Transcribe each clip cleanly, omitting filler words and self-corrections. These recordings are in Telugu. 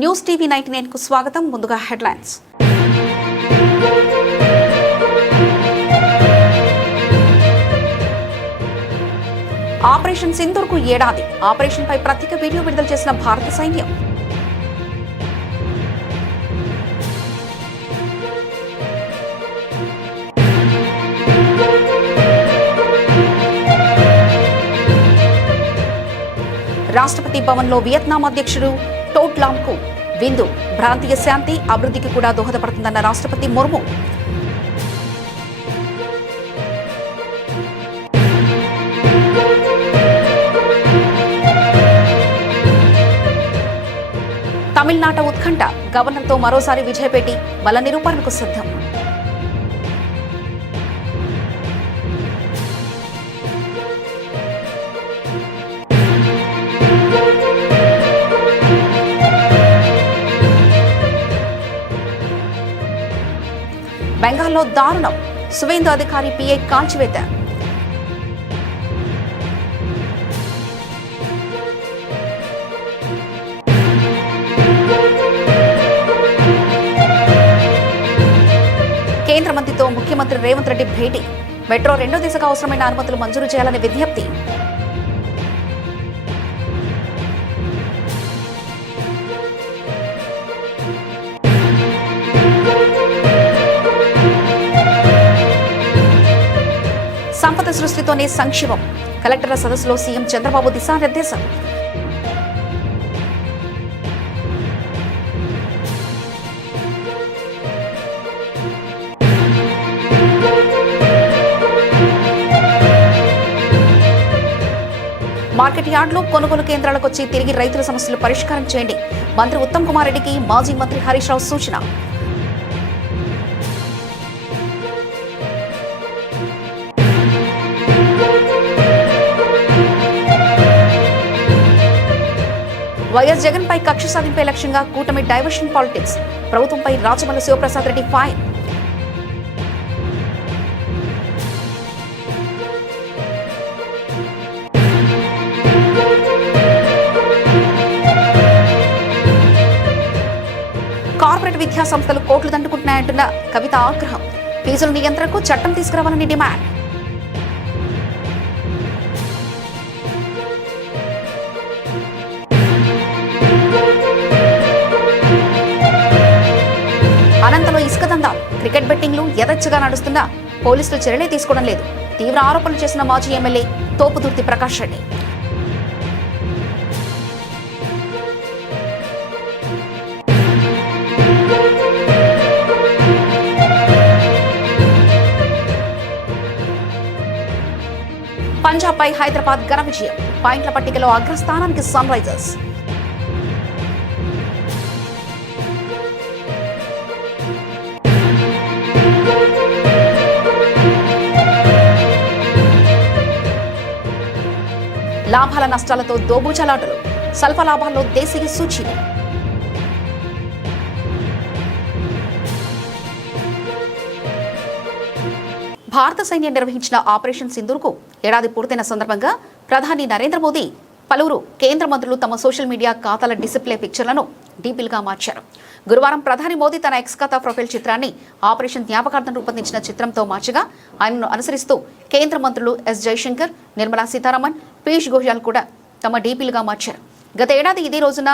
న్యూస్ టీవీ 99 కు స్వాగతం. ముందుగా హెడ్లైన్స్. ఆపరేషన్ సింధూర్ కు ఏడాది. ఆపరేషన్ పై ప్రత్యేక వీడియో విడుదల చేసిన భారత సైన్యం. రాష్ట్రపతి భవన్లో వియత్నాం అధ్యక్షుడు టోట్ లామ్ కు విందు. ప్రాంతీయ శాంతి అభివృద్ధికి కూడా దోహదపడుతుందన్న రాష్ట్రపతి ముర్ము. తమిళనాట ఉత్కంఠ. గవర్నర్తో మరోసారి విజయపేటి బల నిరూపణకు సిద్ధం. బెంగాల్లో దారుణం. సువేందు అధికారి పిఐ కాల్చివేత. కేంద్ర మంత్రితో ముఖ్యమంత్రి రేవంత్ రెడ్డి భేటీ. మెట్రో రెండో దిశగా అవసరమైన అనుమతులు మంజూరు చేయాలని విజ్ఞప్తి. సంపద సృష్టితోనే సంక్షేమం. కలెక్టర్ల సదస్సులో సీఎం చంద్రబాబు దిశానిర్దేశం. మార్కెట్ యార్డులు కొనుగోలు కేంద్రాలకు వచ్చి తిరిగి రైతుల సమస్యలు పరిష్కారం చేయండి. మంత్రి ఉత్తమ్ కుమార్ రెడ్డికి మాజీ మంత్రి హరీష్ రావు సూచన. వైఎస్ జగన్ పై కక్ష సాధింపే లక్ష్యంగా కూటమి డైవర్షన్ పాలిటిక్స్. ప్రభుత్వంపై రాచమల్లు శివప్రసాద్ రెడ్డి ఫైర్. కార్పొరేట్ విద్యా సంస్థలు కోట్లు దండుకుంటున్నాయంటున్న కవిత ఆగ్రహం. ఫీజుల నియంత్రణకు చట్టం తీసుకురావాలని డిమాండ్. అనంతలో ఇసుక దందా. క్రికెట్ బెట్టింగ్లు యథేచ్ఛగా నడుస్తున్న పోలీసులు చర్యలే తీసుకోవడం లేదు. తీవ్ర ఆరోపణలు చేసిన మాజీ ఎమ్మెల్యే తోపుదుర్తి ప్రకాష్ రెడ్డి. పంజాబ్ పై హైదరాబాద్ ఘన విజయం. పాయింట్ల పట్టికలో అగ్రస్థానానికి సన్ రైజర్స్. లాభాల నష్టాలతో దోబూచలాటలు. స్వల్ప లాభాల్లో దేశీయ సూచీలు. భారత సైన్యం నిర్వహించిన ఆపరేషన్ సింధూర్ కు ఏడాది పూర్తయిన సందర్భంగా ప్రధాని నరేంద్ర మోదీ పలువురు కేంద్ర మంత్రులు తమ సోషల్ మీడియా ఖాతాల డిస్ప్లే పిక్చర్లను డీపీలుగా మార్చారు. గురువారం ప్రధాని మోదీ తన ఎక్స్ ఖాతా ప్రొఫైల్ చిత్రాన్ని ఆపరేషన్ జ్ఞాపకార్థం రూపొందించిన చిత్రంతో మార్చగా ఆయనను అనుసరిస్తూ కేంద్ర మంత్రులు ఎస్ జైశంకర్, నిర్మలా సీతారామన్, పీయూష్ గోయల్ కూడా తమ డీపీలుగా మార్చారు. గత ఏడాది ఇదే రోజున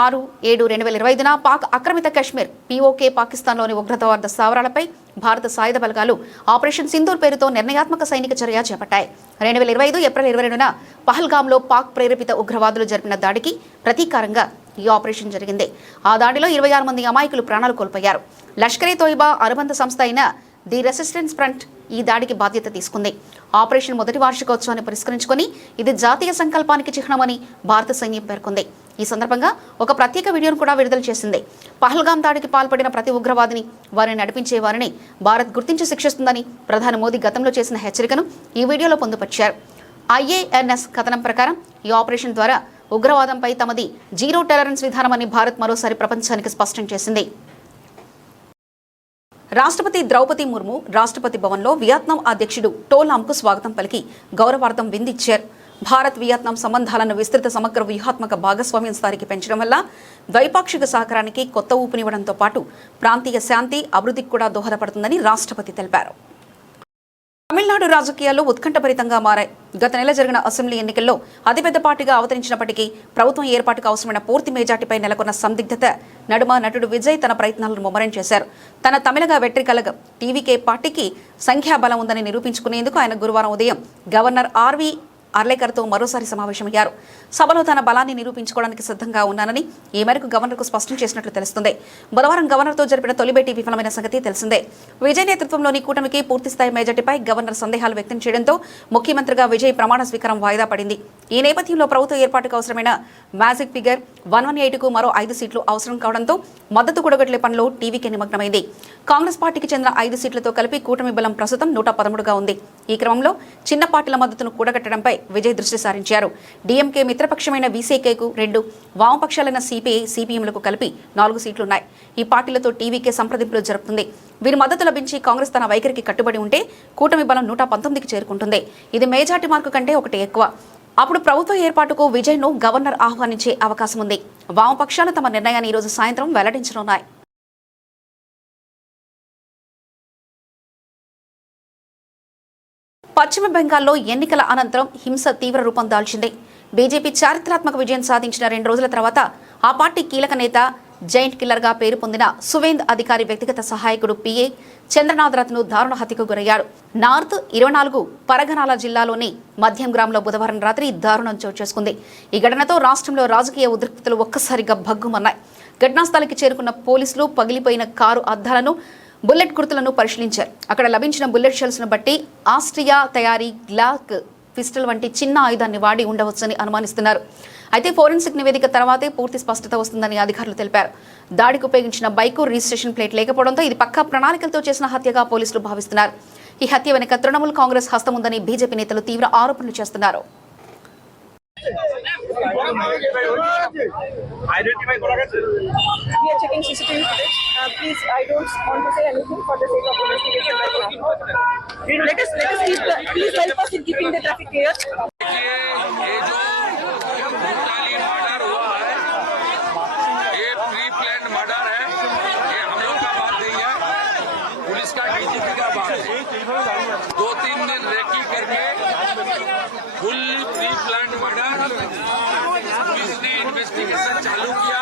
6/7/2025న పాక్ ఆక్రమిత కశ్మీర్ పీఓకే పాకిస్తాన్లోని ఉగ్రవాద స్థావరాలపై భారత సాయుధ బలగాలు ఆపరేషన్ సింధూర్ పేరుతో నిర్ణయాత్మక సైనిక చర్య చేపట్టాయి. 2025 ఏప్రిల్ 22న పహల్గామ్లో పాక్ ప్రేరేపిత ఉగ్రవాదులు జరిపిన దాడికి ప్రతీకారంగా ఈ ఆపరేషన్ జరిగింది. ఆ దాడిలో 26 మంది అమాయకులు ప్రాణాలు కోల్పోయారు. లష్కరే తోయిబా అనుబంధ సంస్థ అయిన ది రెసిస్టెన్స్ ఫ్రంట్ ఈ దాడికి బాధ్యత తీసుకుంది. ఆపరేషన్ మొదటి వార్షికోత్సవాన్ని పురస్కరించుకొని ఇది జాతీయ సంకల్పానికి చిహ్నమని భారత సైన్యం పేర్కొంది. ఈ సందర్భంగా ఒక ప్రత్యేక వీడియోను కూడా విడుదల చేసింది. పహల్గామ్ దాడికి పాల్పడిన ప్రతి ఉగ్రవాదిని, వారిని నడిపించే వారిని భారత్ గుర్తించి శిక్షిస్తుందని ప్రధాని మోదీ గతంలో చేసిన హెచ్చరికను ఈ వీడియోలో పొందుపరిచారు. IANS కథనం ప్రకారం ఈ ఆపరేషన్ ద్వారా ఉగ్రవాదంపై తమది జీరో టాలరెన్స్ విధానమని భారత్ మరోసారి ప్రపంచానికి స్పష్టం చేసింది. రాష్ట్రపతి ద్రౌపది ముర్ము రాష్ట్రపతి భవన్లో వియత్నాం అధ్యక్షుడు టో లామ్ కు స్వాగతం పలికి గౌరవార్థం విందిచ్చారు. భారత్ వియత్నాం సంబంధాలను విస్తృత సమగ్ర వ్యూహాత్మక భాగస్వామ్యం స్థాయికి పెంచడం వల్ల ద్వైపాక్షిక సహకారానికి కొత్త ఊపినివ్వడంతో పాటు ప్రాంతీయ శాంతి అభివృద్ధికి కూడా దోహదపడుతుందని రాష్ట్రపతి తెలిపారు. తమిళనాడు రాజకీయాల్లో ఉత్కంఠభరితంగా మారాయి. గత నెల జరిగిన అసెంబ్లీ ఎన్నికల్లో అతిపెద్ద పార్టీగా అవతరించినప్పటికీ ప్రభుత్వం ఏర్పాటుకు అవసరమైన పూర్తి మెజార్టీపై నెలకొన్న సందిగ్ధత నడుమ నటుడు విజయ్ తన ప్రయత్నాలను ముమ్మరం చేశారు. తన తమిళగా వెట్రికలగం టీవీకే పార్టీకి సంఖ్యాబలం ఉందని నిరూపించుకునేందుకు ఆయన గురువారం ఉదయం గవర్నర్ ఆర్వి అర్లేకర్తో మరోసారి సమావేశమయ్యారు. సభలో తన బలాన్ని నిరూపించుకోవడానికి సిద్ధంగా ఉన్నానని ఈ మేరకు గవర్నర్కు స్పష్టం చేసినట్లు తెలుస్తుంది. బుధవారం గవర్నర్తో జరిపిన తొలి భేటీ విఫలమైన సంగతి తెలిసిందే. విజయ్ నేతృత్వంలోని కూటమికి పూర్తిస్థాయి మెజార్టీపై గవర్నర్ సందేహాలు వ్యక్తం చేయడంతో ముఖ్యమంత్రిగా విజయ్ ప్రమాణ స్వీకారం వాయిదా పడింది. ఈ నేపథ్యంలో ప్రభుత్వ ఏర్పాటుకు అవసరమైన మ్యాజిక్ ఫిగర్ 118కు మరో 5 సీట్లు అవసరం కావడంతో మద్దతు కూడగట్లే పనిలో టీవీకే నిమగ్నమైంది. కాంగ్రెస్ పార్టీకి చెందిన 5 సీట్లతో కలిపి కూటమి బలం ప్రస్తుతం 113గా ఉంది. ఈ క్రమంలో చిన్న పార్టీల మద్దతును కూడగట్టడంపై విజయ్ దృష్టి సారించారు. డీఎంకే మిత్రపక్షమైన వీసీకేకు 2, వామపక్షాలైన సిపిఐ, సిపిఎంలకు కలిపి 4 సీట్లున్నాయి. ఈ పార్టీలతో టీవీకే సంప్రదింపులు జరుపుతుంది. వీరి మద్దతు లభించి కాంగ్రెస్ తన వైఖరికి కట్టుబడి ఉంటే కూటమి బలం 119కి చేరుకుంటుంది. ఇది మెజార్టీ మార్కు కంటే 1 ఎక్కువ. అప్పుడు ప్రభుత్వ ఏర్పాటుకు విజయ్ను గవర్నర్ ఆహ్వానించే అవకాశం ఉంది. వామపక్షాలు తమ నిర్ణయాన్ని ఈరోజు సాయంత్రం వెల్లడించనున్నాయి. పశ్చిమ బెంగాల్లో ఎన్నికల అనంతరం హింస తీవ్ర రూపం దాల్చింది. బీజేపీ చారిత్రాత్మక విజయం సాధించిన 2 రోజుల తర్వాత ఆ పార్టీ కీలక నేత, జైంట్ కిల్లర్గా పేరు పొందిన సువేంద్ అధికారి వ్యక్తిగత సహాయకుడు పిఏ చంద్రనాథ్ రత్ను దారుణ హత్యకు గురయ్యాడు. నార్త్ 24 పరగనాల జిల్లాలోని మధ్యం గ్రామంలో బుధవారం రాత్రి దారుణం చోటు చేసుకుంది. ఈ ఘటనతో రాష్ట్రంలో రాజకీయ ఉద్రిక్తతలు ఒక్కసారిగా భగ్గుమన్నాయి. ఘటనా స్థలికి చేరుకున్న పోలీసులు పగిలిపోయిన కారు అద్దాలను, బుల్లెట్ గుర్తులను పరిశీలించారు. అక్కడ లభించిన బుల్లెట్ షెల్స్ను బట్టి ఆస్ట్రియా తయారీ గ్లాక్ పిస్టల్ వంటి చిన్న ఆయుధాన్ని వాడి ఉండవచ్చని అనుమానిస్తున్నారు. అయితే ఫోరెన్సిక్ నివేదిక తర్వాతే పూర్తి స్పష్టత వస్తుందని అధికారులు తెలిపారు. దాడికి ఉపయోగించిన బైకు రిజిస్ట్రేషన్ ప్లేట్ లేకపోవడంతో ఇది పక్కా ప్రణాళికలతో చేసిన హత్యగా పోలీసులు భావిస్తున్నారు. ఈ హత్య వెనుక తృణమూల్ కాంగ్రెస్ హస్తం ఉందని బీజేపీ నేతలు తీవ్ర ఆరోపణలు చేస్తున్నారు. Full pre plan murder police ने इन्वेस्टिगेशन चालू किया.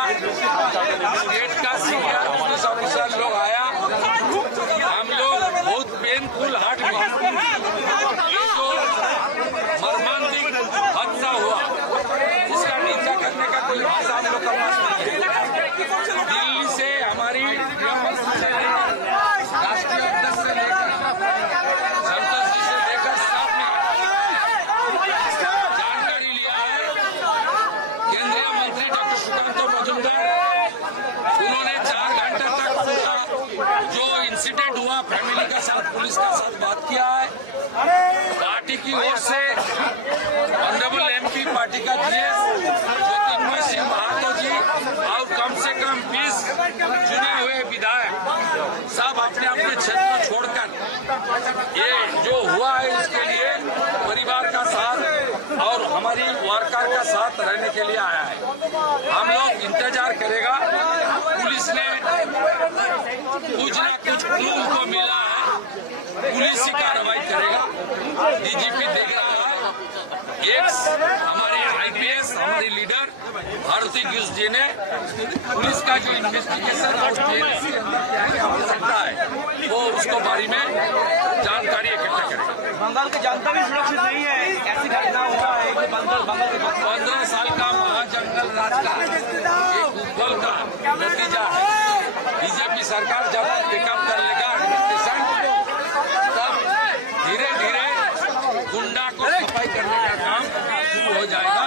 स्टेट का सीनियर पुलिस ऑफिसर लोग आया. हम लोग बहुत पेनफुल हार्ट में जो मर्मांतिक हादसा हुआ इसका निंदा करने का कोई भाषा हम लोग का पास नहीं है. दिल्ली से हमारी राष्ट्रीय अध्यक्ष से लेकर संतोष जी से लेकर सब ने जानकारी लिया है. केंद्रीय मंत्री डॉक्टर सुकांत मजूमदार उन्होंने 4 घंटे तक पूरा जो इंसिडेंट हुआ फैमिली के साथ, पुलिस के साथ बात किया है. पार्टी की ओर से ऑनरेबल एमपी पार्टी का जीएस ज्योतिर्मय सिंह महातो जी और कम से कम 20 चुने हुए विधायक सब अपने अपने क्षेत्र छोड़कर ये जो हुआ है इसके लिए परिवार का साथ और हमारी वर्कर का साथ रहने के लिए आया है. हम लोग इंतजार करेगा. पुलिस ने कुछ ना कुछ क्लू को मिला है, पुलिस ही कार्रवाई करेगा. डीजीपी देख रहा है. हमारे आईपीएस हमारी लीडर भारती गिस जी ने पुलिस का जो इन्वेस्टिगेशन और हो सकता है वो उसको बारे में जानकारी इकट्ठा करेगा. बंगाल की जनता भी सुरक्षित नहीं है. ऐसी घटना हुआ है कि बंगाल के 15 साल का महाजंगल राज का एक उपबल का नतीजा है. बीजेपी सरकार जब पिकअप कर लेगा एडमिनिस्ट्रेशन तब धीरे धीरे गुंडा को सफाई करने का काम शुरू हो जाएगा.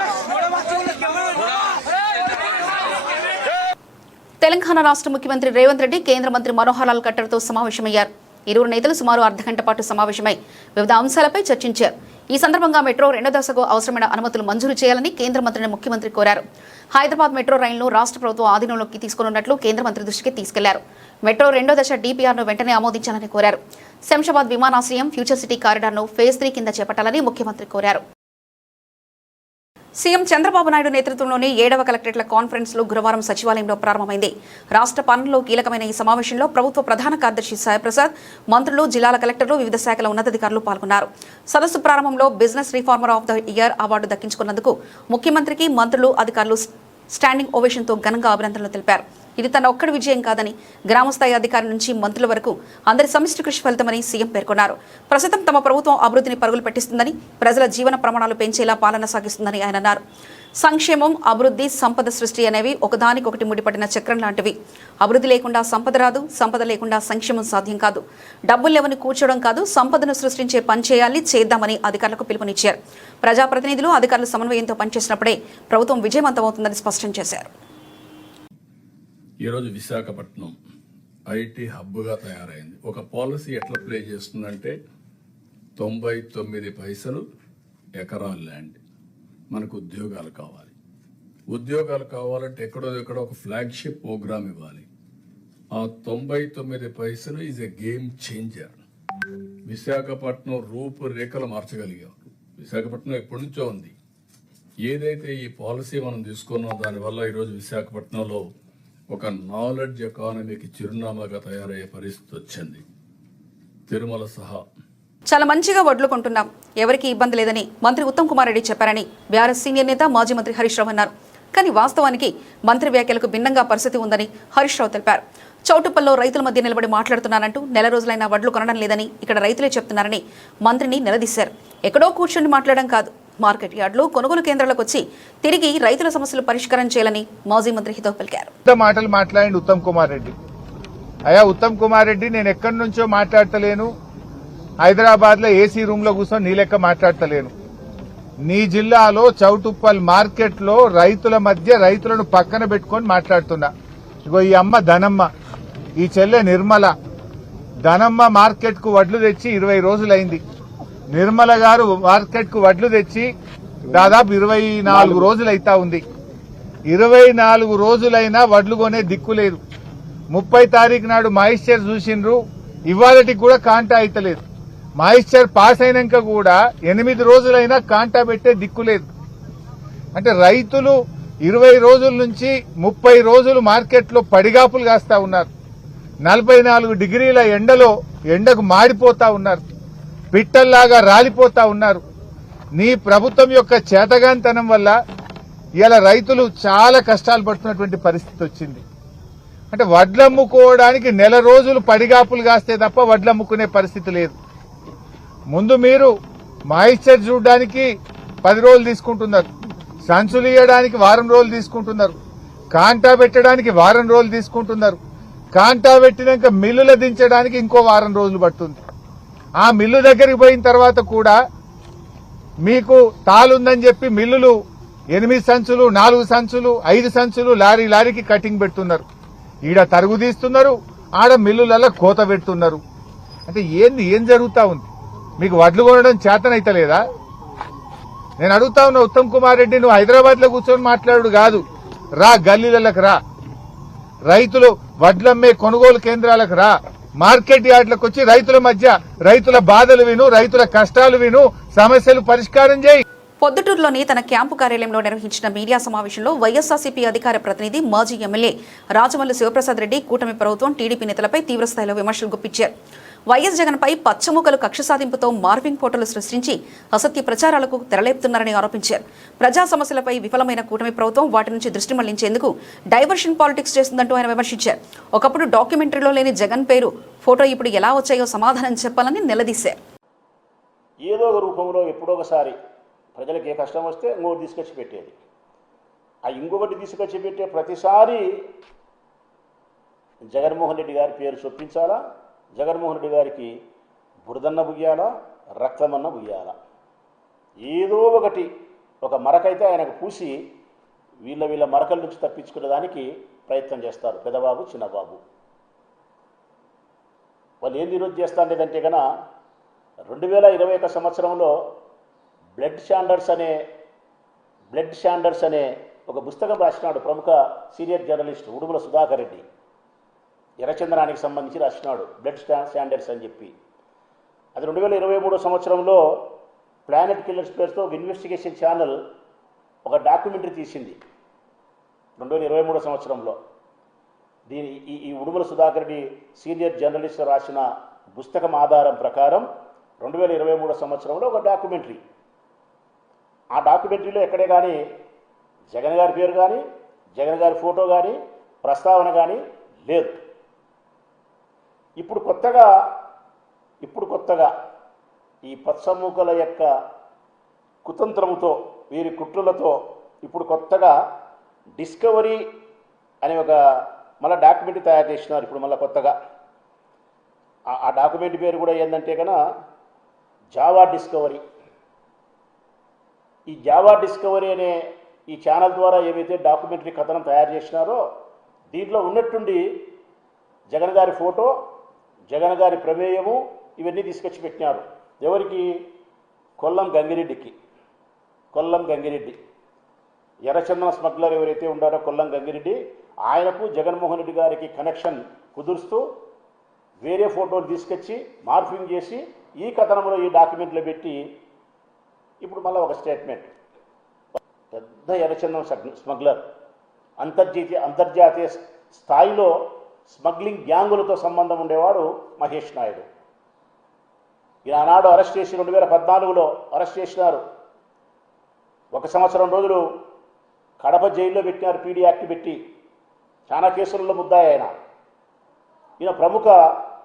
తెలంగాణ రాష్ట్ర ముఖ్యమంత్రి రేవంత్ రెడ్డి కేంద్ర మంత్రి మనోహర్ లాల్ ఖట్టర్తో సమావేశమయ్యారు. ఇరువురు నేతలు సుమారు అర్ధగంట పాటు సమావేశమై వివిధ అంశాలపై చర్చించారు. ఈ సందర్భంగా మెట్రో 2వ దశకు అవసరమైన అనుమతులు మంజూరు చేయాలని కేంద్ర మంత్రిని ముఖ్యమంత్రి కోరారు. హైదరాబాద్ మెట్రో రైలును రాష్ట్ర ప్రభుత్వం ఆధీనంలోకి తీసుకోనున్నట్లు కేంద్ర మంత్రి దృష్టికి తీసుకెళ్లారు. మెట్రో 2వ దశ డీపీఆర్ను వెంటనే ఆమోదించాలని కోరారు. శంషాబాద్ విమానాశ్రయం, ఫ్యూచర్ సిటీ కారిడార్ను ఫేజ్ 3 కింద చేపట్టాలని ముఖ్యమంత్రి కోరారు. సీఎం చంద్రబాబు నాయుడు నేతృత్వంలోని 7వ కలెక్టరేట్ల కాన్ఫరెన్స్లో గురువారం సచివాలయంలో ప్రారంభమైంది. రాష్ట్ర పాలనలో కీలకమైన ఈ సమావేశంలో ప్రభుత్వ ప్రధాన కార్యదర్శి సాయిప్రసాద్, మంత్రులు, జిల్లాల కలెక్టర్లు, వివిధ శాఖల ఉన్నతాధికారులు పాల్గొన్నారు. సదస్సు ప్రారంభంలో business reformer of the year award దక్కించుకున్నందుకు ముఖ్యమంత్రికి మంత్రులు, అధికారులు స్టాండింగ్ ఓవేషన్తో ఘనంగా అభినందనలు తెలిపారు. ఇది తన ఒక్కడి విజయం కాదని, గ్రామస్థాయి అధికారి నుంచి మంత్రుల వరకు అందరి సమిష్టి కృషి ఫలితమని సీఎం పేర్కొన్నారు. ప్రస్తుతం తమ ప్రభుత్వం అభివృద్ధిని పరుగులు పెట్టిస్తుందని, ప్రజల జీవన ప్రమాణాలు పెంచేలా పాలన సాగిస్తుందని ఆయన అన్నారు. సంక్షేమం, అభివృద్ధి, సంపద సృష్టి అనేవి ఒకదానికొకటి ముడిపడిన చక్రం లాంటివి. అభివృద్ధి లేకుండా సంపద రాదు, సంపద లేకుండా సంక్షేమం సాధ్యం కాదు. డబ్బులు లేవని కూర్చోవడం కాదు, సంపదను సృష్టించే పని చేయాలి, చేద్దామని అధికారులకు పిలుపునిచ్చారు. ప్రజాప్రతినిధులు, అధికారులు సమన్వయంతో పనిచేసినప్పుడే ప్రభుత్వం విజయవంతమవుతుందని స్పష్టం చేశారు. ఈరోజు విశాఖపట్నం ఐటీ హబ్గా తయారైంది. ఒక పాలసీ ఎట్లా ప్లే చేస్తుందంటే 99 పైసలు ఎకరాల ల్యాండ్. మనకు ఉద్యోగాలు కావాలి. ఉద్యోగాలు కావాలంటే ఎక్కడో ఒక ఫ్లాగ్షిప్ ప్రోగ్రామ్ ఇవ్వాలి. ఆ 99 పైసలు is a game changer. Visakhapatnam రూపురేఖలు మార్చగలిగాం. విశాఖపట్నం ఎప్పటి నుంచో ఉంది. ఏదైతే ఈ పాలసీ మనం తీసుకున్నాం, దానివల్ల ఈరోజు విశాఖపట్నంలో ఒక నాలెడ్జ్ ఎకానమీకి చిరునామాగా తయారయ్యే పరిస్థితి వచ్చింది, తిరుమల సహా. చాలా మంచిగా వడ్లు కొంటున్నాం, ఎవరికి ఇబ్బంది లేదని మంత్రి ఉత్తమ్ కుమార్ రెడ్డి చెప్పారని బీఆర్ఎస్ సీనియర్ నేత మాజీ మంత్రి హరీష్ రావు అన్నారు. కానీ వాస్తవానికి మంత్రి వ్యాఖ్యలకు భిన్నంగా పరిస్థితి ఉందని హరీష్ రావు తెలిపారు. చౌటుప్పల్లో రైతుల మధ్య నిలబడి మాట్లాడుతున్నానంటూ నెల రోజులైనా వడ్లు కొనడం లేదని ఇక్కడ రైతులే చెప్తున్నారని మంత్రిని నిలదీశారు. ఎక్కడో కూర్చొని మాట్లాడడం కాదు, మార్కెట్ యార్డులు, కొనుగోలు కేంద్రాలకు వచ్చి తిరిగి రైతుల సమస్యలు పరిష్కారం చేయాలని మాజీ మంత్రి హితవు పలికారు. మాటలు మాట్లాడి ఉత్తమ్ కుమార్ రెడ్డి, అయ్యా ఉత్తమ్ కుమార్ రెడ్డి, నేను ఎక్కడి నుంచో మాట్లాడతలేను, హైదరాబాద్ లో ఏసీ రూమ్ లో కూర్చొని నీ లెక్క మాట్లాడతలేను. నీ జిల్లాలో చౌటుప్పల్ మార్కెట్ లో రైతుల మధ్య రైతులను పక్కన పెట్టుకొని మాట్లాడుతున్నా. ఇగో ఈ అమ్మ ధనమ్మ, ఈ చెల్లె నిర్మల. ధనమ్మ మార్కెట్ కు వడ్లు తెచ్చి 20 రోజులైంది. నిర్మల గారు మార్కెట్ కు వడ్లు తెచ్చి దాదాపు 24 రోజులైతా ఉంది. 24 రోజులైనా వడ్లు కొనే దిక్కు లేదు. 30 తారీఖు నాడు మాయిశ్చర్ చూసిండ్రు, ఇవాళకి కూడా కాంటా అయితలేదు. మాయిశ్చర్ పాస్ అయినాక కూడా 8 రోజులైనా కాంటా పెట్టే దిక్కు లేదు. అంటే రైతులు 20 రోజుల నుంచి 30 రోజులు మార్కెట్ లో పడిగాపులు కాస్తా ఉన్నారు. 44 డిగ్రీల ఎండకు మాడిపోతా ఉన్నారు, పిట్టల్లాగా రాలిపోతా ఉన్నారు. నీ ప్రభుత్వం యొక్క చేతగాంతనం వల్ల ఇలా రైతులు చాలా కష్టాలు పడుతున్నటువంటి పరిస్థితి వచ్చింది. అంటే వడ్లమ్ముకోవడానికి నెల రోజులు పడిగాపులు కాస్తే తప్ప వడ్లమ్ముకునే పరిస్థితి లేదు. ముందు మీరు మాయిశ్చర్ చూడడానికి 10 రోజులు తీసుకుంటున్నారు, సంచులు ఇయ్యడానికి వారం రోజులు తీసుకుంటున్నారు, కాంటా పెట్టడానికి వారం రోజులు తీసుకుంటున్నారు. కాంటా పెట్టినాక మిల్లుల దించడానికి ఇంకో వారం రోజులు పడుతుంది. ఆ మిల్లు దగ్గరికి పోయిన తర్వాత కూడా మీకు తాలుందని చెప్పి మిల్లులు 8 సంచులు, 4 సంచులు, 5 సంచులు లారీకి కటింగ్ పెడుతున్నారు. ఈడ తరుగు తీస్తున్నారు, ఆడ మిల్లులలో కోత పెడుతున్నారు. అంటే ఏం జరుగుతా ఉంది? మీకు వడ్లు కొనడం చేతనైతలేదా? నేను అడుగుతా ఉన్నా ఉత్తమ్ కుమార్ రెడ్డి, నువ్వు హైదరాబాద్ లో కూర్చొని మాట్లాడు కాదు, రా గల్లీలకు రా, రైతులు వడ్లమ్మే కొనుగోలు కేంద్రాలకు రా, మార్కెట్ యార్డులకు వచ్చి రైతుల మధ్య రైతుల బాధలు విను, రైతుల కష్టాలు విను, సమస్యలు పరిష్కారం చేయి. పొద్దుటూరులోని తన క్యాంపు కార్యాలయంలో నిర్వహించిన మీడియా సమావేశంలో వైఎస్ఆర్సీపీ అధికార ప్రతినిధి, మాజీ ఎమ్మెల్యే రాజమల్లి శివప్రసాద్ రెడ్డి కూటమి ప్రభుత్వం, టీడీపీ నేతలపై తీవ్రస్థాయిలో విమర్శలు గుప్పించారు. వైఎస్ జగన్పై పచ్చముకలు కక్ష సాధింపుతో మార్పింగ్ ఫోటోలు సృష్టించి అసత్య ప్రచారాలకు తెరలేపుతున్నారని ఆరోపించారు. ప్రజా సమస్యలపై విఫలమైన కూటమి ప్రభుత్వం వాటి నుంచి దృష్టి మళ్లించేందుకు డైవర్షన్ పాలిటిక్స్ చేస్తుందంటూ ఆయన విమర్శించారు. ఒకప్పుడు డాక్యుమెంటరీలో లేని జగన్ పేరు, ఫోటో ఇప్పుడు ఎలా వచ్చాయో సమాధానం చెప్పాలని నిలదీశారు. ఏదో ఒక రూపంలో ఎప్పుడో ఒకసారి ప్రజలకు ఏ కష్టం వస్తే ఇంకొకటి తీసుకొచ్చి పెట్టేది. ఆ ఇంకొకటి తీసుకొచ్చి పెట్టే ప్రతిసారి జగన్మోహన్ రెడ్డి గారి పేరు చొప్పించాలా, జగన్మోహన్ రెడ్డి గారికి బురదన్న బుయ్యాలా, రక్తమన్న బుయ్యాలా, ఏదో ఒకటి ఒక మరకైతే ఆయనకు పూసి వీళ్ళ మరకల నుంచి తప్పించుకునే దానికి ప్రయత్నం చేస్తారు పెద్దబాబు, చిన్నబాబు. వాళ్ళు ఏం ఈరోజు చేస్తాండేదంటే కన్నా 2021 సంవత్సరంలో బ్లడ్ షాండర్స్ అనే ఒక పుస్తకం రాసినాడు ప్రముఖ సీనియర్ జర్నలిస్ట్ ఉడుమల సుధాకర్ రెడ్డి. ఎర్రచందనానికి సంబంధించి రాసినాడు బ్లడ్ స్టాండర్డ్స్ అని చెప్పి. అది 2023 సంవత్సరంలో ప్లానెట్ కిల్లర్స్ పేరుతో ఒక ఇన్వెస్టిగేషన్ ఛానల్ ఒక డాక్యుమెంటరీ తీసింది 2023 సంవత్సరంలో. ఈ ఉడుమల సుధాకర్ రెడ్డి సీనియర్ జర్నలిస్ట్ రాసిన పుస్తకం ఆధారం ప్రకారం 2023 సంవత్సరంలో ఒక డాక్యుమెంటరీ. ఆ డాక్యుమెంటరీలో ఎక్కడే కానీ జగన్ గారి పేరు కానీ జగన్ గారి ఫోటో కానీ ప్రస్తావన కానీ లేదు. ఇప్పుడు కొత్తగా ఈ పచ్చమూకల యొక్క కుతంత్రముతో వీరి కుట్రలతో ఇప్పుడు కొత్తగా డిస్కవరీ అనే ఒక మళ్ళీ డాక్యుమెంటరీ తయారు చేసినారు. ఇప్పుడు మళ్ళీ కొత్తగా ఆ డాక్యుమెంట్ పేరు కూడా ఏంటంటే కన్నా జావా డిస్కవరీ. ఈ జావా డిస్కవరీ అనే ఈ ఛానల్ ద్వారా ఏవైతే డాక్యుమెంటరీ కథనం తయారు చేసినారో దీంట్లో ఉన్నట్టుండి జగన్ గారి ఫోటో, జగన్ గారి ప్రమేయము ఇవన్నీ తీసుకొచ్చి పెట్టినారు. ఎవరికి? కొల్లం గంగిరెడ్డి ఎర్రచందనం స్మగ్లర్ ఎవరైతే ఉన్నారో కొల్లం గంగిరెడ్డి, ఆయనకు జగన్మోహన్ రెడ్డి గారికి కనెక్షన్ కుదురుస్తూ వేరే ఫోటోలు తీసుకొచ్చి మార్ఫింగ్ చేసి ఈ కథనంలో ఈ డాక్యుమెంట్లో పెట్టి ఇప్పుడు మళ్ళీ ఒక స్టేట్మెంట్. పెద్ద ఎర్రచందనం స్మగ్లర్, అంతర్జాతీయ స్థాయిలో స్మగ్లింగ్ గ్యాంగులతో సంబంధం ఉండేవాడు మహేష్ నాయుడు. ఈనాడు అరెస్ట్ చేసి 2014లో అరెస్ట్ చేసినారు. 1 సంవత్సరం రోజులు కడప జైల్లో పెట్టినారు, పీడీ యాక్ట్ పెట్టి. చాలా కేసులలో ముద్దాయి ఆయన. ఈయన ప్రముఖ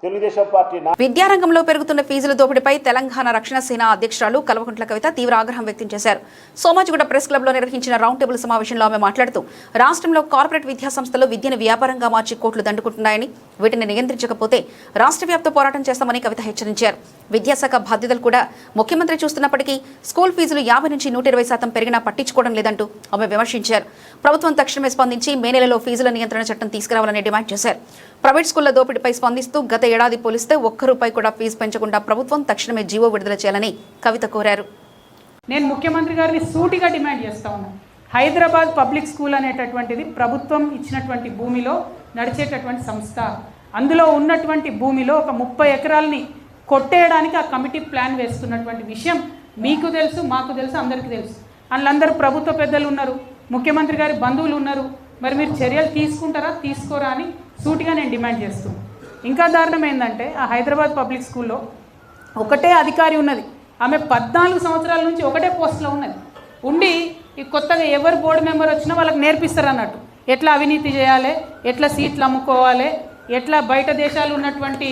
తెలుగుదేశం పార్టీ. విద్యారంగంలో పెరుగుతున్న ఫీజుల దోపిడీపై తెలంగాణ రక్షణ సేన అధ్యక్షురాలు కల్వకుంట్ల కవిత తీవ్ర ఆగ్రహం వ్యక్తం చేశారు. సోమాజిగూడ ప్రెస్ క్లబ్లో నిర్వహించిన రౌండ్ టేబుల్ సమావేశంలో ఆమె మాట్లాడుతూ రాష్ట్రంలో కార్పొరేట్ విద్యా సంస్థలు విద్యను వ్యాపారంగా మార్చి కోట్లు దండుకుంటున్నాయని, వీటిని నియంత్రించకపోతే రాష్ట్ర వ్యాప్త పోరాటం చేస్తామని కవిత హెచ్చరించారు. విద్యాశాఖ బాధ్యతలు కూడా ముఖ్యమంత్రి చూస్తున్నప్పటికీ స్కూల్ ఫీజులు 50 నుంచి 120% పెరిగినా పట్టించుకోవడం లేదంటూ ఆమె విమర్శించారు. ప్రభుత్వం తక్షణమే స్పందించి మే నెలలో ఫీజుల నియంత్రణ చట్టం తీసుకురావాలని డిమాండ్ చేశారు. ప్రైవేట్ స్కూళ్ల దోపిడీపై స్పందిస్తూ గత ఏడాది పోలిస్తే ₹1 కూడా ఫీజు పెంచకుండా ప్రభుత్వం తక్షణమే జీవో విడుదల చేయాలని కవిత కోరారు. నేను ముఖ్యమంత్రి గారిని సూటిగా డిమాండ్ చేస్తా ఉన్నాను. హైదరాబాద్ పబ్లిక్ స్కూల్ అనేటటువంటిది ప్రభుత్వం ఇచ్చినటువంటి భూమిలో నడిచేటటువంటి సంస్థ. అందులో ఉన్నటువంటి భూమిలో ఒక 30 ఎకరాలని కొట్టేయడానికి ఆ కమిటీ ప్లాన్ వేస్తున్నటువంటి విషయం మీకు తెలుసు, మాకు తెలుసు, అందరికీ తెలుసు. అందులో ప్రభుత్వ పెద్దలు ఉన్నారు, ముఖ్యమంత్రి గారి బంధువులు ఉన్నారు. మరి మీరు చర్యలు తీసుకుంటారా తీసుకోరా అని సూటిగా నేను డిమాండ్ చేస్తున్నాను. ఇంకా దారుణం ఏంటంటే ఆ హైదరాబాద్ పబ్లిక్ స్కూల్లో ఒకటే అధికారి ఉన్నది. ఆమె 14 సంవత్సరాల నుంచి ఒకటే పోస్ట్లో ఉన్నది. ఉండి ఈ కొత్తగా ఎవరు బోర్డు మెంబర్ వచ్చినా వాళ్ళకి నేర్పిస్తారు అన్నట్టు. ఎట్లా అవినీతి చేయాలి, ఎట్లా సీట్లు అమ్ముకోవాలి, ఎట్లా బయట దేశాలు ఉన్నటువంటి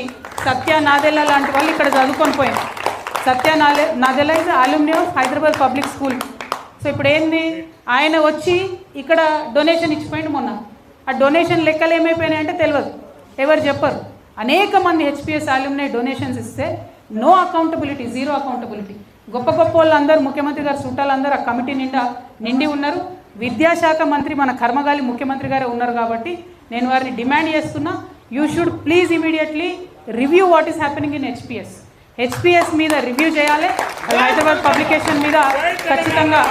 సత్య నాదెల్ల లాంటి వాళ్ళు ఇక్కడ చదువుకొని పోయారు. Satya Nadella is alumni of Hyderabad public school. So ఇప్పుడు ఏంది, ఆయన వచ్చి ఇక్కడ డొనేషన్ ఇచ్చిపోయింది మొన్న. ఆ డొనేషన్ లెక్కలు ఏమైపోయినాయంటే తెలియదు, ఎవరు చెప్పరు. అనేక మంది హెచ్పిఎస్ అల్యూమిని డొనేషన్స్ ఇస్తే నో అకౌంటబిలిటీ, జీరో అకౌంటబిలిటీ. గొప్ప గొప్ప వాళ్ళందరూ, ముఖ్యమంత్రి గారు చుట్టాలందరూ ఆ కమిటీ నిండి ఉన్నారు. విద్యాశాఖ మంత్రి మన కర్మగాలి ముఖ్యమంత్రి గారే ఉన్నారు. కాబట్టి నేను వారిని డిమాండ్ చేస్తున్నా, you should please immediately review what is happening in HPS మీద రివ్యూ చేయాలి. హైదరాబాద్ పబ్లికేషన్ మీద ఖచ్చితంగా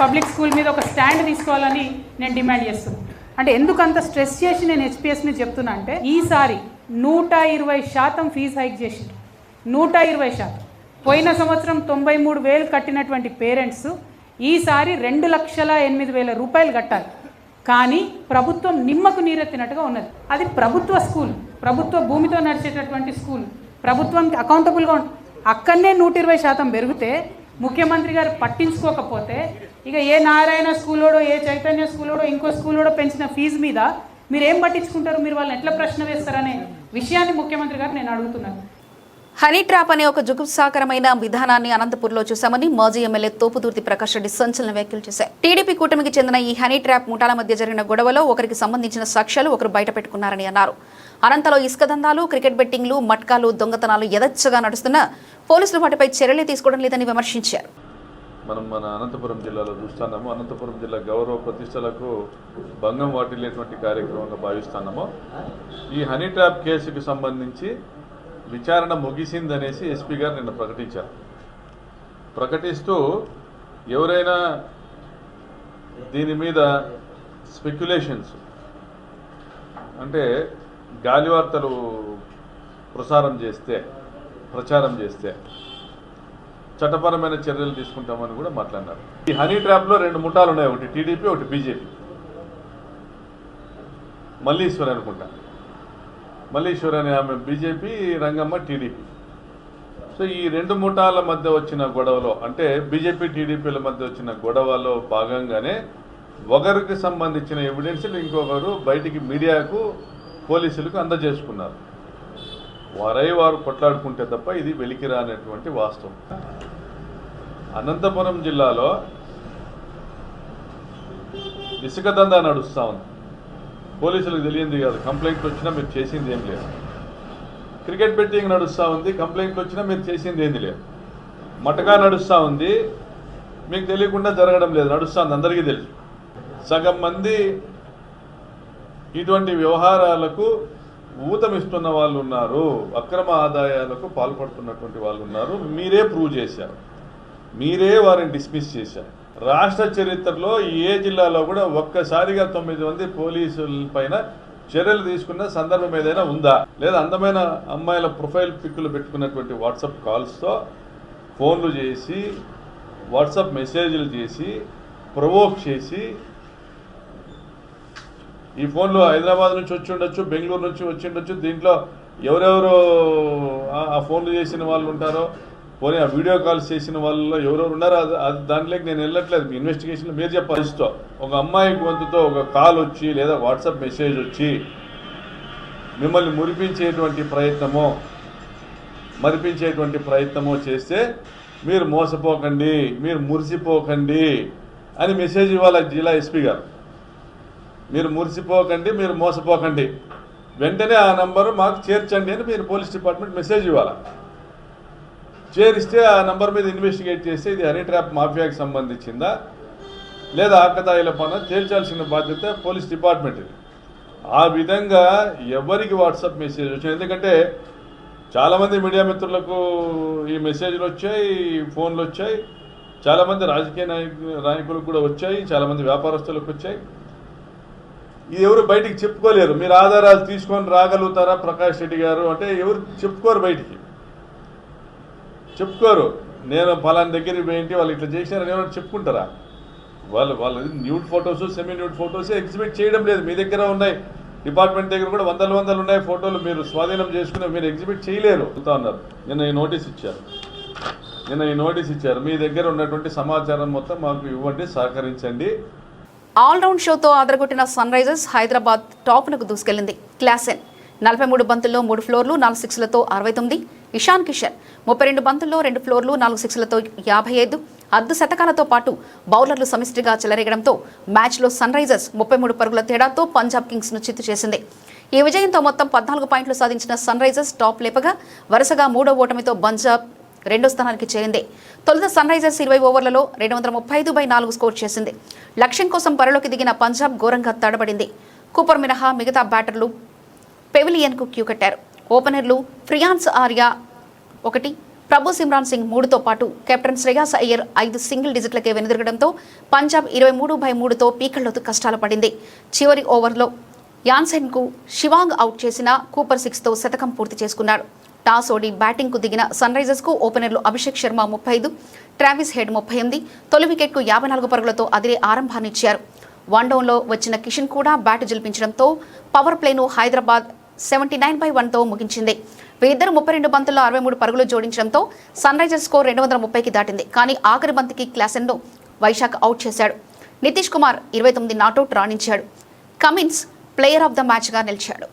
పబ్లిక్ స్కూల్ మీద ఒక స్టాండ్ తీసుకోవాలని నేను డిమాండ్ చేస్తున్నాను. అంటే ఎందుకు అంత స్ట్రెస్ చేసి నేను హెచ్పిఎస్ని చెప్తున్నా అంటే ఈసారి 120% ఫీజు హైక్ చేసింది. 120%. పోయిన సంవత్సరం 93,000 కట్టినటువంటి పేరెంట్స్ ఈసారి 2,08,000 రూపాయలు కట్టాలి. కానీ ప్రభుత్వం నిమ్మకు నీరెత్తినట్టుగా ఉన్నది. అది ప్రభుత్వ స్కూల్, ప్రభుత్వ భూమితో నడిచేటటువంటి స్కూల్, ప్రభుత్వానికి అకౌంటబుల్గా అక్కడనే 120% పెరిగితే ముఖ్యమంత్రి గారు పట్టించుకోకపోతే ఇక ఏ నారాయణ స్కూలోడో, ఏ చైతన్య స్కూలోడో, ఇంకో స్కూలోడో పెంచిన ఫీజు మీద మీరు ఏం పట్టించుకుంటారు? మీరు వాళ్ళని ఎట్లా ప్రశ్న వేస్తారనే విషయాన్ని ముఖ్యమంత్రి గారు నేను అడుగుతున్నాను. హనీ ట్రాప్ అనే ఒక జుగుప్సాకరమైన విధానాన్ని అనంతపూర్లో చూశామని మాజీ ఎమ్మెల్యే తోపుదుర్తి ప్రకాష్ రెడ్డి సంచలన వ్యాఖ్యలు చేశారు. టీడీపీ కూటమికి చెందిన ఈ హనీ ట్రాప్ ముఠాల మధ్య జరిగిన గొడవలో ఒకరికి సంబంధించిన సాక్ష్యాలు ఒకరు బయటపెట్టుకున్నారని అన్నారు. అనంతలో ఇసుక దందాలు, క్రికెట్ బెట్టింగ్లు, మట్కాలు, దొంగతనాలు యథేచ్ఛగా నడుస్తున్నా పోలీసులు వాటిపై చర్యలు తీసుకోవడం లేదని విమర్శించారు. మనం మన అనంతపురం జిల్లాలో చూస్తున్నాము. అనంతపురం జిల్లా గౌరవ ప్రతిష్టలకు భంగం వాటిల్లేటువంటి కార్యక్రమంగా భావిస్తున్నాము. ఈ హనీ ట్రాప్ కేసుకు సంబంధించి విచారణ ముగిసిందనేసి ఎస్పీ గారు నిన్న ప్రకటించారు. ప్రకటిస్తూ ఎవరైనా దీని మీద స్పెక్యులేషన్స్ అంటే గాలివార్తలు ప్రచారం చేస్తే చట్టపరమైన చర్యలు తీసుకుంటామని కూడా మాట్లాడినారు. ఈ హనీ ట్రాప్లో 2 ముఠాలు ఉన్నాయి, ఒకటి టీడీపీ, ఒకటి బీజేపీ. మల్లీశ్వరి అనుకుంటా, మల్లీశ్వరి అనే ఆమె బీజేపీ, రంగమ్మ టీడీపీ. సో ఈ 2 ముఠాల మధ్య వచ్చిన గొడవలో, అంటే బీజేపీ టీడీపీల మధ్య వచ్చిన గొడవలో భాగంగానే ఒకరికి సంబంధించిన ఎవిడెన్స్లు ఇంకొకరు బయటికి మీడియాకు, పోలీసులకు అందజేసుకున్నారు. వారు కొట్లాడుకుంటే తప్ప ఇది వెలికిరానటువంటి వాస్తవం. అనంతపురం జిల్లాలో ఇసుక దందా నడుస్తూ ఉంది. పోలీసులకు తెలియంది కాదు, కంప్లైంట్లు వచ్చినా మీరు చేసింది ఏం లేదు. క్రికెట్ బెట్టింగ్ నడుస్తూ ఉంది, కంప్లైంట్లు వచ్చినా మీరు చేసింది ఏంది లేదు. మటకా నడుస్తూ ఉంది, మీకు తెలియకుండా జరగడం లేదు, నడుస్తుంది, అందరికీ తెలుసు. సగం మంది ఇటువంటి వ్యవహారాలకు ఊతమిస్తున్న వాళ్ళు ఉన్నారు, అక్రమ ఆదాయాలకు పాల్పడుతున్నటువంటి వాళ్ళు ఉన్నారు. మీరే ప్రూవ్ చేశారు, మీరే వారిని డిస్మిస్ చేశారు. రాష్ట్ర చరిత్రలో ఏ జిల్లాలో కూడా ఒక్కసారిగా 9 మంది పోలీసుల పైన చర్యలు తీసుకున్న సందర్భం ఏదైనా ఉందా? లేదా అందమైన అమ్మాయిల ప్రొఫైల్ పిక్కులు పెట్టుకున్నటువంటి వాట్సాప్ కాల్స్తో ఫోన్లు చేసి, వాట్సాప్ మెసేజ్లు చేసి, ప్రొవోక్ చేసి, ఈ ఫోన్లో హైదరాబాద్ నుంచి వచ్చి ఉండొచ్చు, బెంగళూరు నుంచి వచ్చి ఉండొచ్చు, దీంట్లో ఎవరెవరు ఆ ఫోన్లు చేసిన వాళ్ళు ఉంటారో, పోనీ ఆ వీడియో కాల్స్ చేసిన వాళ్ళలో ఎవరెవరు ఉన్నారో అది దాంట్లోకి నేను వెళ్ళట్లేదు. మీ ఇన్వెస్టిగేషన్లో మీరు చెప్పాలి. ఒక అమ్మాయి గొంతుతో ఒక కాల్ వచ్చి లేదా వాట్సాప్ మెసేజ్ వచ్చి మిమ్మల్ని మరిపించేటువంటి ప్రయత్నమో చేస్తే మీరు మోసపోకండి, మీరు మురిసిపోకండి అని మెసేజ్ ఇవ్వాలి జిల్లా ఎస్పీ గారు. మీరు మురిసిపోకండి, మీరు మోసపోకండి, వెంటనే ఆ నంబరు మాకు చేర్చండి అని మీరు పోలీస్ డిపార్ట్మెంట్ మెసేజ్ ఇవ్వాలి. చేరిస్తే ఆ నంబర్ మీద ఇన్వెస్టిగేట్ చేస్తే ఇది హనీ ట్రాప్ మాఫియాకి సంబంధించిందా లేదా ఆకతాయిల పైన తేల్చాల్సిన బాధ్యత పోలీస్ డిపార్ట్మెంట్. ఆ విధంగా ఎవరికి వాట్సాప్ మెసేజ్ వచ్చింది, ఎందుకంటే చాలామంది మీడియా మిత్రులకు ఈ మెసేజ్లు వచ్చాయి, ఫోన్లు వచ్చాయి, చాలామంది రాజకీయ నాయకులకు కూడా వచ్చాయి, చాలామంది వ్యాపారస్తులకు వచ్చాయి. ఇది ఎవరు బయటికి చెప్పుకోలేరు. మీరు ఆధారాలు తీసుకొని రాగలుగుతారా ప్రకాష్ రెడ్డి గారు అంటే ఎవరు చెప్పుకోరు, బయటికి చెప్పుకోరు. నేను ఫలానా దగ్గరికి పోయింటి వాళ్ళు ఇట్లా చేసినారని ఎవరు చెప్పుకుంటారా? వాళ్ళు nude photos, semi nude photos exhibit చేయడం లేదు. మీ దగ్గర ఉన్నాయి, డిపార్ట్మెంట్ దగ్గర కూడా వందలు ఉన్నాయి ఫోటోలు, మీరు స్వాధీనం చేసుకుని మీరు ఎగ్జిబిట్ చేయలేరు అన్నారు. నిన్న ఈ నోటీస్ ఇచ్చారు, మీ దగ్గర ఉన్నటువంటి సమాచారం మొత్తం మాకు ఇవ్వండి, సహకరించండి. ఆల్రౌండ్ షోతో అదరగొట్టిన సన్ రైజర్స్ హైదరాబాద్ టాప్నకు దూసుకెళ్లింది. క్లాసెన్ 43 బంతుల్లో 3 ఫ్లోర్లు 4 సిక్స్లతో 69, ఇషాన్ కిషన్ 32 బంతుల్లో 2 ఫ్లోర్లు 4 సిక్స్లతో 55, అర్ధ శతకాలతో పాటు బౌలర్లు సమిష్టిగా చెలరేగడంతో మ్యాచ్లో సన్ రైజర్స్ 33 పరుగుల తేడాతో పంజాబ్ కింగ్స్ను చిత్తు చేసింది. ఈ విజయంతో మొత్తం 14 పాయింట్లు సాధించిన సన్ రైజర్స్ టాప్ లేపగా వరుసగా 3వ ఓటమితో పంజాబ్ 2వ స్థానానికి చేరింది. తొలుత సన్ రైజర్స్ 20 ఓవర్లలో 235/4 స్కోర్ చేసింది. లక్ష్యం కోసం బరిలోకి దిగిన పంజాబ్ ఘోరంగా తడబడింది. కూపర్ మినహా మిగతా బ్యాటర్లు పెవిలియన్కు క్యూ కట్టారు. ఓపెనర్లు ఫ్రియాన్స్ ఆర్యా 1, ప్రభు సిమ్రాన్ సింగ్ 3తో పాటు కెప్టెన్ శ్రేయాస్ అయ్యర్ 5 సింగిల్ డిజిట్లకే వెనుదిరగడంతో పంజాబ్ 23/3తో పీకల్లోతు కష్టాలు పడింది. చివరి ఓవర్లో యాన్సెన్కు శివాంగ్ అవుట్ చేసిన కూపర్ 6తో శతకం పూర్తి చేసుకున్నాడు. టాస్ ఓడి బ్యాటింగ్కు దిగిన సన్ రైజర్స్కు ఓపెనర్లు అభిషేక్ శర్మ 35, ట్రావిస్ హెడ్ 38, తొలి వికెట్కు 54 పరుగులతో అదిరే ఆరంభాన్నిచ్చారు. వన్డౌన్లో వచ్చిన కిషన్ కూడా బ్యాట్ జిల్పించడంతో పవర్ ప్లేను హైదరాబాద్ 79/1తో ముగించింది. వీరిద్దరు 32 బంతుల్లో 63 పరుగులు జోడించడంతో సన్ రైజర్స్ స్కోర్ 230కి దాటింది. కానీ ఆఖరి బంతికి క్లాసెన్ను వైశాఖ్ అవుట్ చేశాడు. నితీష్ కుమార్ 29 నాటౌట్ రాణించాడు. కమిన్స్ ప్లేయర్ ఆఫ్ ద మ్యాచ్గా నిలిచాడు.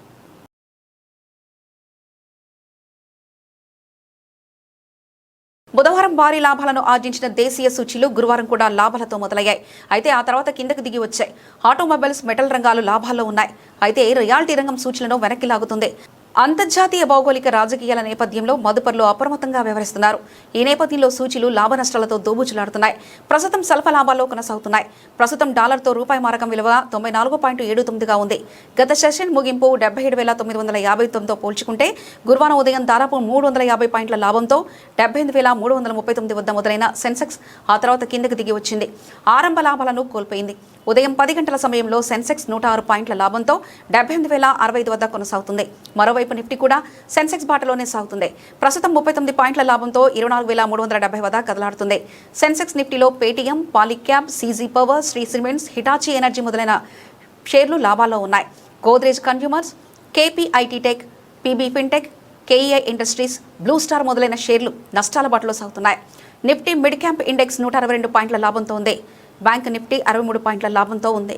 బుధవారం భారీ లాభాలను ఆర్జించిన దేశీయ సూచీలు గురువారం కూడా లాభాలతో మొదలయ్యాయి. అయితే ఆ తర్వాత కిందకు దిగి వచ్చాయి. ఆటోమొబైల్స్, మెటల్ రంగాలు లాభాల్లో ఉన్నాయి. అయితే రియాలిటీ రంగం సూచీలను వెనక్కి లాగుతుంది. అంతర్జాతీయ భౌగోళిక రాజకీయాల నేపథ్యంలో మదుపర్లు అప్రమత్తంగా వ్యవహరిస్తున్నారు. ఈ నేపథ్యంలో సూచీలు లాభ నష్టాలతో దోబూచులాడుతున్నాయి. ప్రస్తుతం స్వల్ప లాభాల్లో కొనసాగుతున్నాయి. ప్రస్తుతం డాలర్తో రూపాయి మారకం విలువ 94.79గా ఉంది. గత సెషన్ ముగింపు 77,959తో పోల్చుకుంటే గురువారం ఉదయం దాదాపు 350 పాయింట్ల లాభంతో 78,339 వద్ద మొదలైన సెన్సెక్స్ ఆ తర్వాత కిందకు దిగి వచ్చింది. ఆరంభ లాభాలను కోల్పోయింది. ఉదయం 10 గంటల సమయంలో సెన్సెక్స్ 106 పాయింట్ల లాభంతో 78,065 వద్ద కొనసాగుతుంది. మరోవైపు నిఫ్టీ కూడా సెన్సెక్స్ బాటలోనే సాగుతుంది. ప్రస్తుతం 39 పాయింట్ల లాభంతో 24,370 వద్ద కదలాడుతుంది. సెన్సెక్స్ నిఫ్టీలో Paytm, Polycab, CG power, Shree cements, Hitachi energy మొదలైన షేర్లు లాభాల్లో ఉన్నాయి. Godrej consumers, KPIT tech, PB fintech, KEI industries, blue star మొదలైన షేర్లు నష్టాల బాటలో సాగుతున్నాయి. నిఫ్టీ మిడ్ క్యాప్ ఇండెక్స్ 162 పాయింట్ల లాభంతో ఉంది. బ్యాంక్ నిఫ్టీ 63 పాయింట్ల లాభంతో ఉంది.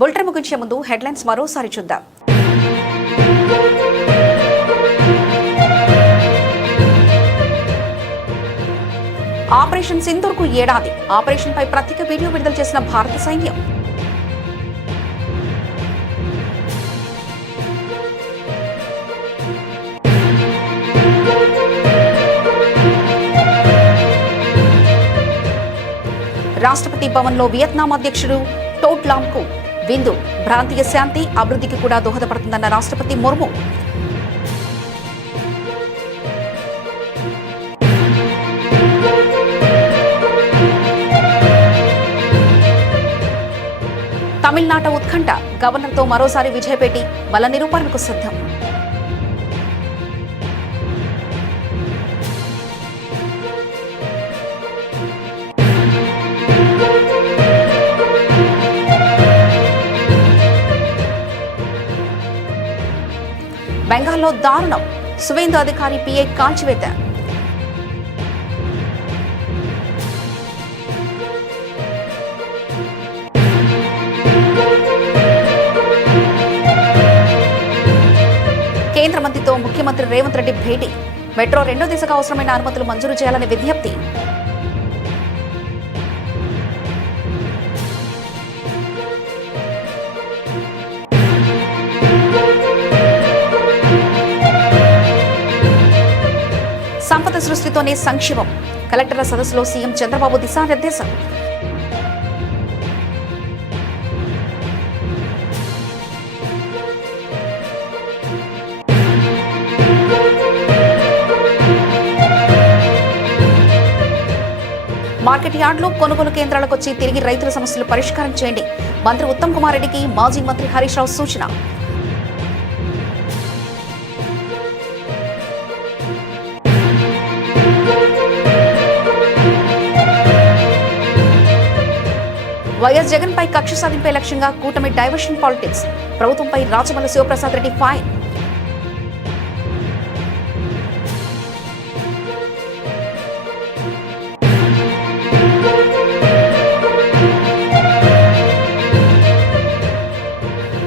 బులెటిన్ ముగించే ముందు హెడ్లైన్స్ మరోసారి చూద్దాం. ఆపరేషన్ సింధూర్కు ఏడాది. ఆపరేషన్పై ప్రత్యేక వీడియో విడుదల చేసిన భారత సైన్యం. రాష్ట్రపతి భవన్లో వియత్నాం అధ్యక్షుడు టోట్ లాంకు విందు. ప్రాంతీయ శాంతి, అభివృద్ధికి కూడా దోహదపడుతుందన్న రాష్ట్రపతి ముర్ము. తమిళనాట ఉత్కంఠ. గవర్నర్తో మరోసారి విజయపేటి బల నిరూపణకు సిద్ధం. బెంగాల్లో దారుణం. సువేందు అధికారి పిఐ కాల్చివేత. కేంద్ర మంత్రితో ముఖ్యమంత్రి రేవంత్ రెడ్డి భేటీ. మెట్రో 2వ దశకు అవసరమైన అనుమతులు మంజూరు చేయాలని విజ్ఞప్తి. సంపద సృష్టితోనే సంక్షేమం. కలెక్టర్ల సదస్సులో సీఎం చంద్రబాబు దిశానిర్దేశం. మార్కెట్ యార్డులు, కొనుగోలు కేంద్రాలకు వచ్చి తిరిగి రైతుల సమస్యలు పరిష్కారం చేయండి. మంత్రి ఉత్తమ్ కుమార్ రెడ్డికి మాజీ మంత్రి హరీష్ రావు సూచన. వైఎస్ జగన్ పై కక్ష సాధింపే లక్ష్యంగా కూటమి డైవర్షన్ పాలిటిక్స్. ప్రభుత్వంపై రాచమల్లు శివప్రసాద్ రెడ్డి ఫైర్.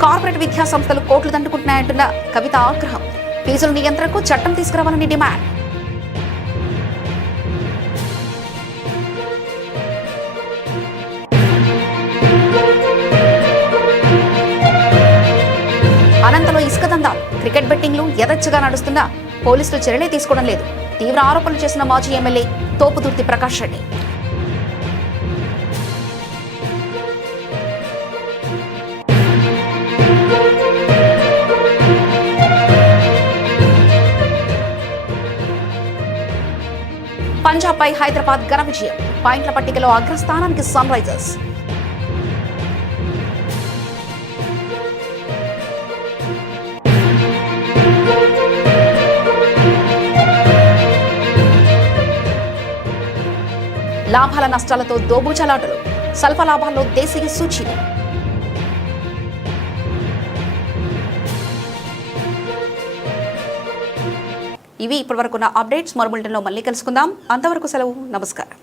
కార్పొరేట్ విద్యా సంస్థలు కోట్లు దండుకుంటున్నాయంటున్న కవిత ఆగ్రహం. ఫీజుల నియంత్రణకు చట్టం తీసుకురావాలని డిమాండ్. అనంతలో ఇసుక దందాలు, క్రికెట్ బెట్టింగ్లు యథేచ్ఛగా నడుస్తున్న పోలీసులు చర్యలే తీసుకోవడం లేదు. తీవ్ర ఆరోపణలు చేసిన మాజీ ఎమ్మెల్యే తోపుదుర్తి ప్రకాష్ రెడ్డి. పంజాబ్ పై హైదరాబాద్ ఘన విజయం. పాయింట్ల పట్టికలో అగ్రస్థానానికి సన్ రైజర్స్. లాభాల నష్టాలతో దోబూచలాటలు. స్వల్ప లాభాల్లో దేశీయ సూచీలు. ఇవి ఇప్పటివరకున్న అప్డేట్స్. మరో బులెటిన్లో మళ్ళీ కలుసుకుందాం. అంతవరకు సెలవు. నమస్కారం.